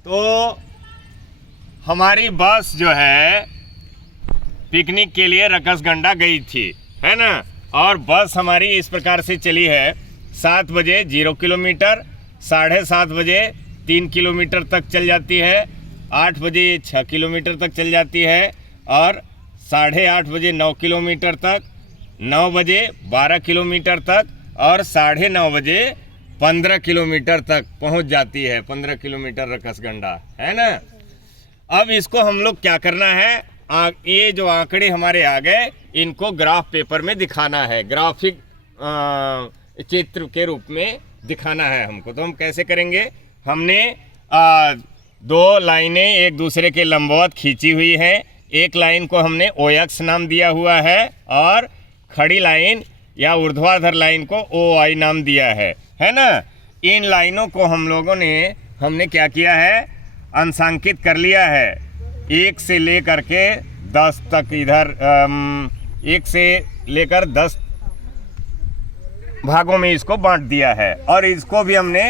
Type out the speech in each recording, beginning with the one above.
तो हमारी बस जो है पिकनिक के लिए रकसगंडा गई थी, है ना। और बस हमारी इस प्रकार से चली है। 7 बजे 0 किलोमीटर, 7:30 बजे 3 किलोमीटर तक चल जाती है, 8 बजे 6 किलोमीटर तक चल जाती है, और 8:30 बजे 9 किलोमीटर तक, 9 बजे 12 किलोमीटर तक, और 9:30 बजे 15 किलोमीटर तक पहुंच जाती है। 15 किलोमीटर रकसगंडा, है ना। अब इसको हम लोग क्या करना है, ये जो आंकड़े हमारे आ गए इनको ग्राफ पेपर में दिखाना है, ग्राफिक चित्र के रूप में दिखाना है हमको। तो हम कैसे करेंगे, हमने 2 लाइनें एक दूसरे के लंबवत खींची हुई हैं। एक लाइन को हमने OX नाम दिया हुआ है और खड़ी लाइन या ऊर्ध्वाधर लाइन को OI नाम दिया है ना। इन लाइनों को हम लोगों ने हमने क्या किया है, अंशांकित कर लिया है। 1 से लेकर के 10 तक, इधर 1 से लेकर 10 भागों में इसको बांट दिया है, और इसको भी हमने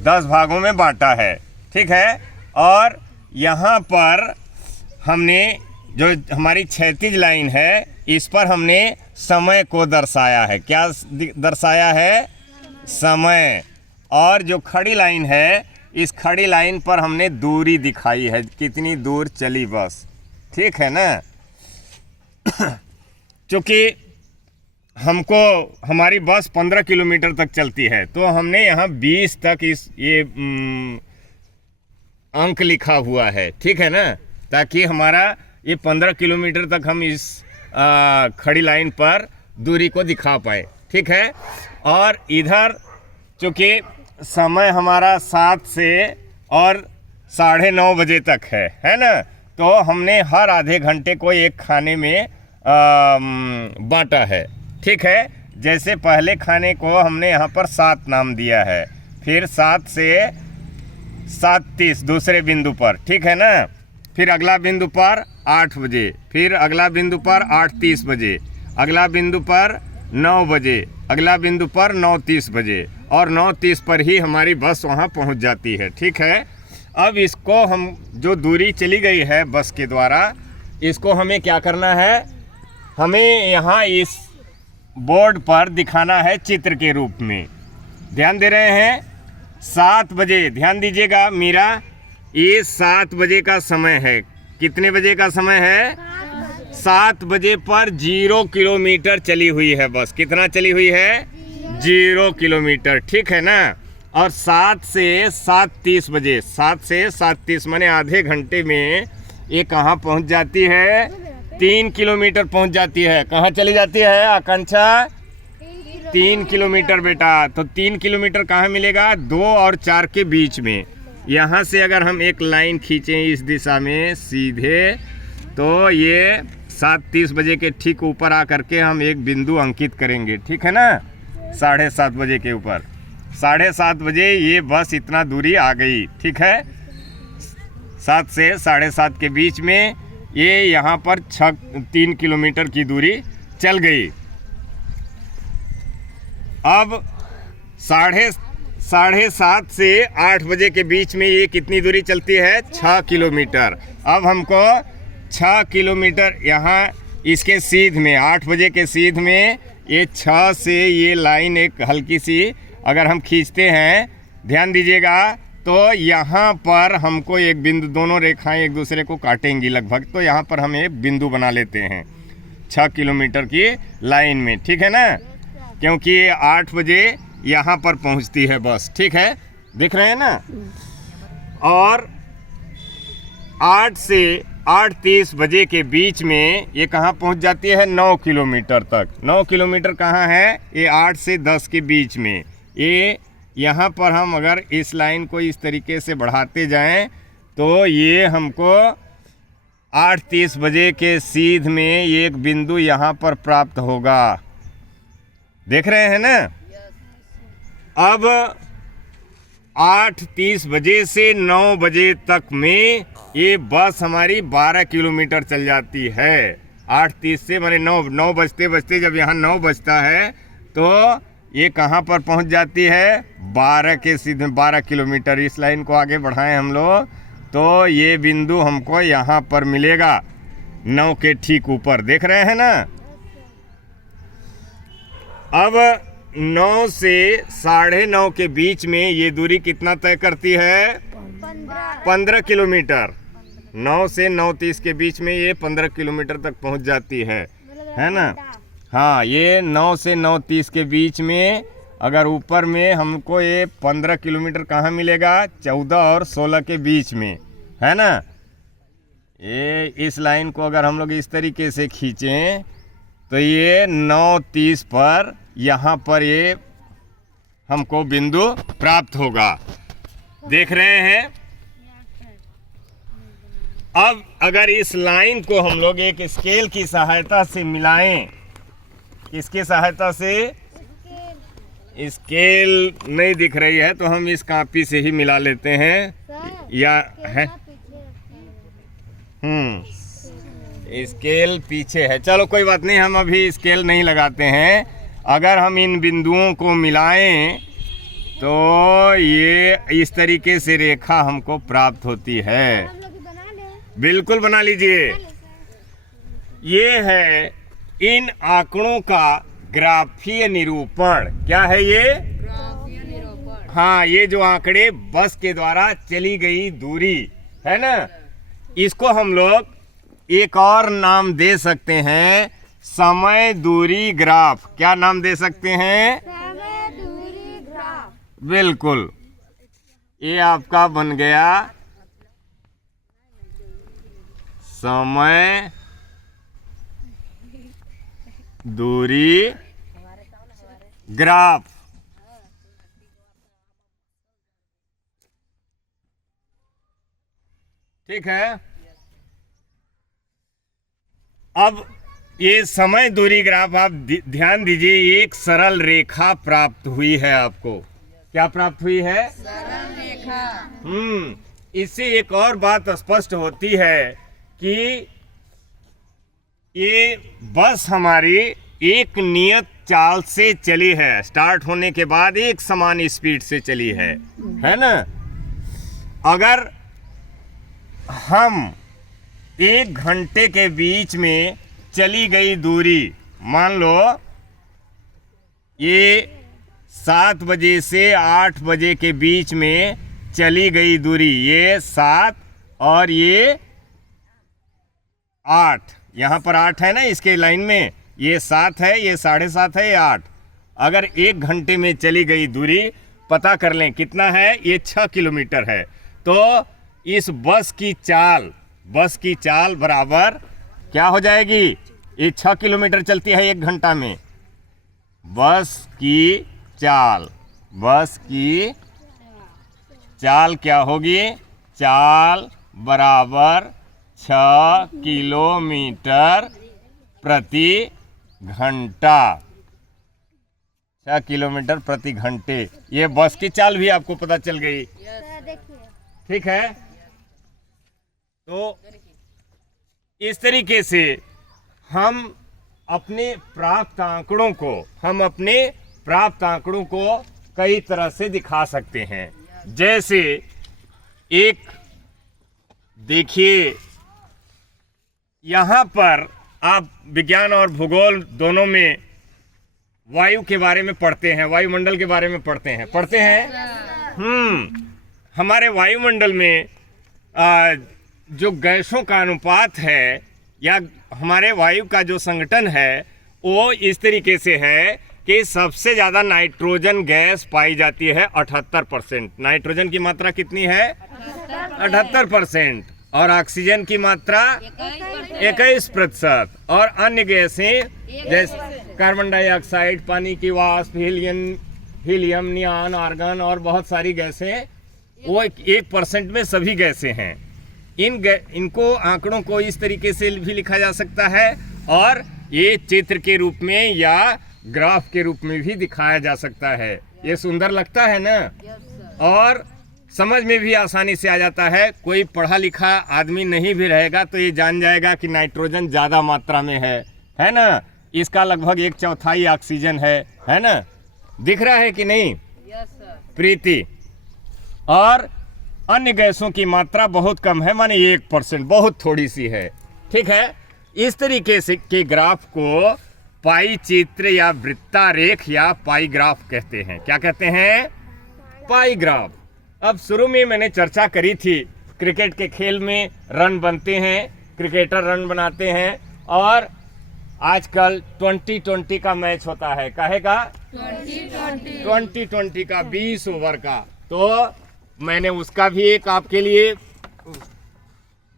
10 भागों में बांटा है, ठीक है। और यहाँ पर हमने जो हमारी क्षैतिज लाइन है इस पर हमने समय को दर्शाया है। क्या दर्शाया है, समय। और जो खड़ी लाइन है इस खड़ी लाइन पर हमने दूरी दिखाई है, कितनी दूर चली बस, ठीक है ना। क्योंकि हमको हमारी बस 15 किलोमीटर तक चलती है तो हमने यहाँ 20 तक ये अंक लिखा हुआ है, ठीक है ना, ताकि हमारा ये 15 किलोमीटर तक हम इस खड़ी लाइन पर दूरी को दिखा पाए, ठीक है। और इधर चूँकि समय हमारा 7 से और 9:30 बजे तक है ना, तो हमने हर आधे घंटे को एक खाने में बांटा है, ठीक है। जैसे पहले खाने को हमने यहाँ पर 7 नाम दिया है, फिर 7 से 7:30 दूसरे बिंदु पर, ठीक है ना। फिर अगला बिंदु पर 8 बजे, फिर अगला बिंदु पर 8:30 बजे, अगला बिंदु पर 9 बजे, अगला बिंदु पर 9:30 बजे, और 9:30 पर ही हमारी बस वहाँ पहुँच जाती है, ठीक है। अब इसको हम जो दूरी चली गई है बस के द्वारा, इसको हमें क्या करना है, हमें यहाँ इस बोर्ड पर दिखाना है चित्र के रूप में। ध्यान दे रहे हैं, 7 बजे, ध्यान दीजिएगा मीरा, ये 7 बजे का समय है। कितने बजे का समय है, 7 बजे पर 0 किलोमीटर चली हुई है बस। कितना चली हुई है, 0 किलोमीटर, ठीक है ना। और 7 से 7:30 बजे, 7 से 7:30 माने आधे घंटे में ये कहाँ पहुँच जाती है, 3 किलोमीटर पहुँच जाती है। कहाँ चली जाती है आकांक्षा, 3 किलोमीटर बेटा। तो 3 किलोमीटर कहाँ मिलेगा, 2 और 4 के बीच में। यहाँ से अगर हम एक लाइन खींचें इस दिशा में सीधे, तो ये 7:30 बजे के ठीक ऊपर आकर के हम एक बिंदु अंकित करेंगे, ठीक है ना। 7:30 बजे के ऊपर, 7:30 बजे ये बस इतना दूरी आ गई, ठीक है। 7 से 7:30 के बीच में ये यहाँ पर 3 किलोमीटर की दूरी चल गई। अब 7:30 से 8 बजे के बीच में ये कितनी दूरी चलती है, 6 किलोमीटर। अब हमको 6 किलोमीटर यहाँ इसके सीध में, 8 बजे के सीध में ये 6 से ये लाइन एक हल्की सी अगर हम खींचते हैं, ध्यान दीजिएगा, तो यहाँ पर हमको एक बिंदु, दोनों रेखाएं एक दूसरे को काटेंगी लगभग, तो यहाँ पर हम एक बिंदु बना लेते हैं 6 किलोमीटर की लाइन में, ठीक है ना। क्योंकि 8 बजे यहाँ पर पहुँचती है बस, ठीक है, दिख रहे हैं ना। और 8 से 8:30 बजे के बीच में ये कहाँ पहुँच जाती है, 9 किलोमीटर तक। 9 किलोमीटर कहाँ है, ये 8 से 10 के बीच में। ये यहाँ पर हम अगर इस लाइन को इस तरीके से बढ़ाते जाएं तो ये हमको 8:30 बजे के सीध में एक बिंदु यहाँ पर प्राप्त होगा, देख रहे हैं ना। अब 8:30 बजे से 9 बजे तक में ये बस हमारी 12 किलोमीटर चल जाती है। 8:30 से माने 9 बजते बजते जब यहाँ 9 बजता है तो ये कहाँ पर पहुँच जाती है, 12 के सीधे 12 किलोमीटर। इस लाइन को आगे बढ़ाएं हम लोग तो ये बिंदु हमको यहाँ पर मिलेगा 9 के ठीक ऊपर, देख रहे हैं ना। अब 9 से 9:30 के बीच में ये दूरी कितना तय करती है? 15 किलोमीटर। 9 से 9:30 के बीच में ये 15 किलोमीटर तक पहुंच जाती है ना। हाँ, ये 9 से 9:30 के बीच में अगर ऊपर में हमको ये 15 किलोमीटर कहाँ मिलेगा? 14 और 16 के बीच में, है ना। ये इस लाइन को अगर हम लोग इस तरीके से खींचें तो ये 9:30 पर यहाँ पर ये हमको बिंदु प्राप्त होगा, देख रहे हैं। अब अगर इस लाइन को हम लोग एक स्केल की सहायता से मिलाएं, किसकी सहायता से? स्केल नहीं दिख रही है तो हम इस कॉपी से ही मिला लेते हैं, या है स्केल पीछे है। चलो कोई बात नहीं, हम अभी स्केल नहीं लगाते हैं। अगर हम इन बिंदुओं को मिलाएं तो ये इस तरीके से रेखा हमको प्राप्त होती है। बिल्कुल बना लीजिए। ये है इन आंकड़ों का ग्राफीय निरूपण। क्या है ये? ग्राफीय निरूपण। हाँ, ये जो आंकड़े बस के द्वारा चली गई दूरी है ना, इसको हम लोग एक और नाम दे सकते हैं, समय दूरी ग्राफ। क्या नाम दे सकते हैं? समय दूरी ग्राफ। बिल्कुल, ये आपका बन गया समय दूरी ग्राफ। ठीक है। अब ये समय दूरी ग्राफ आप ध्यान दीजिए, एक सरल रेखा प्राप्त हुई है आपको। क्या प्राप्त हुई है? सरल रेखा। इससे एक और बात स्पष्ट होती है कि ये बस हमारी एक नियत चाल से चली है, स्टार्ट होने के बाद एक समान स्पीड से चली है ना। अगर हम 1 घंटे के बीच में चली गई दूरी, मान लो ये 7 बजे से 8 बजे के बीच में चली गई दूरी, ये 7 और ये 8, यहाँ पर 8 है ना इसके लाइन में, ये 7 है, ये 7.5 है, ये 8। अगर 1 घंटे में चली गई दूरी पता कर लें कितना है, ये 6 किलोमीटर है। तो इस बस की चाल बराबर क्या हो जाएगी? ये 6 किलोमीटर चलती है 1 घंटा में। बस की चाल क्या होगी? चाल बराबर 6 किलोमीटर प्रति घंटा। 6 किलोमीटर प्रति घंटे। ये बस की चाल भी आपको पता चल गई। ठीक है। तो इस तरीके से हम अपने प्राप्त आंकड़ों को कई तरह से दिखा सकते हैं। जैसे एक देखिए, यहाँ पर आप विज्ञान और भूगोल दोनों में वायु के बारे में पढ़ते हैं, वायुमंडल के बारे में पढ़ते हैं। हमारे वायुमंडल में जो गैसों का अनुपात है या हमारे वायु का जो संगठन है वो इस तरीके से है कि सबसे ज़्यादा नाइट्रोजन गैस पाई जाती है 78%। नाइट्रोजन की मात्रा कितनी है? 78%। और ऑक्सीजन की मात्रा 21%। और अन्य गैसें जैसे कार्बन डाइऑक्साइड, पानी की वाष्प, हीलियम, नियॉन, आर्गन और बहुत सारी गैसें वो 1% में सभी गैसें हैं। इनको आंकड़ों को इस तरीके से भी लिखा जा सकता है और ये चित्र के रूप में या ग्राफ के रूप में भी दिखाया जा सकता है। ये सुंदर लगता है ना, और समझ में भी आसानी से आ जाता है। कोई पढ़ा लिखा आदमी नहीं भी रहेगा तो ये जान जाएगा कि नाइट्रोजन ज़्यादा मात्रा में है ना। इसका लगभग 1/4 ऑक्सीजन है ना। दिख रहा है कि नहीं? प्रीति। और अन्य गैसों की मात्रा बहुत कम है, माने 1%, बहुत थोड़ी सी है। ठीक है, इस तरीके से के ग्राफ को पाई चित्र या वृत्तारेख या पाई ग्राफ कहते हैं। क्या कहते हैं? पाई ग्राफ। अब शुरू में मैंने चर्चा करी थी, क्रिकेट के खेल में रन बनते हैं, क्रिकेटर रन बनाते हैं, और आजकल 2020 का मैच होता है। काहे का? 2020 का, 20 ओवर का। तो मैंने उसका भी एक आपके लिए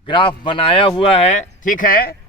ग्राफ बनाया हुआ है। ठीक है,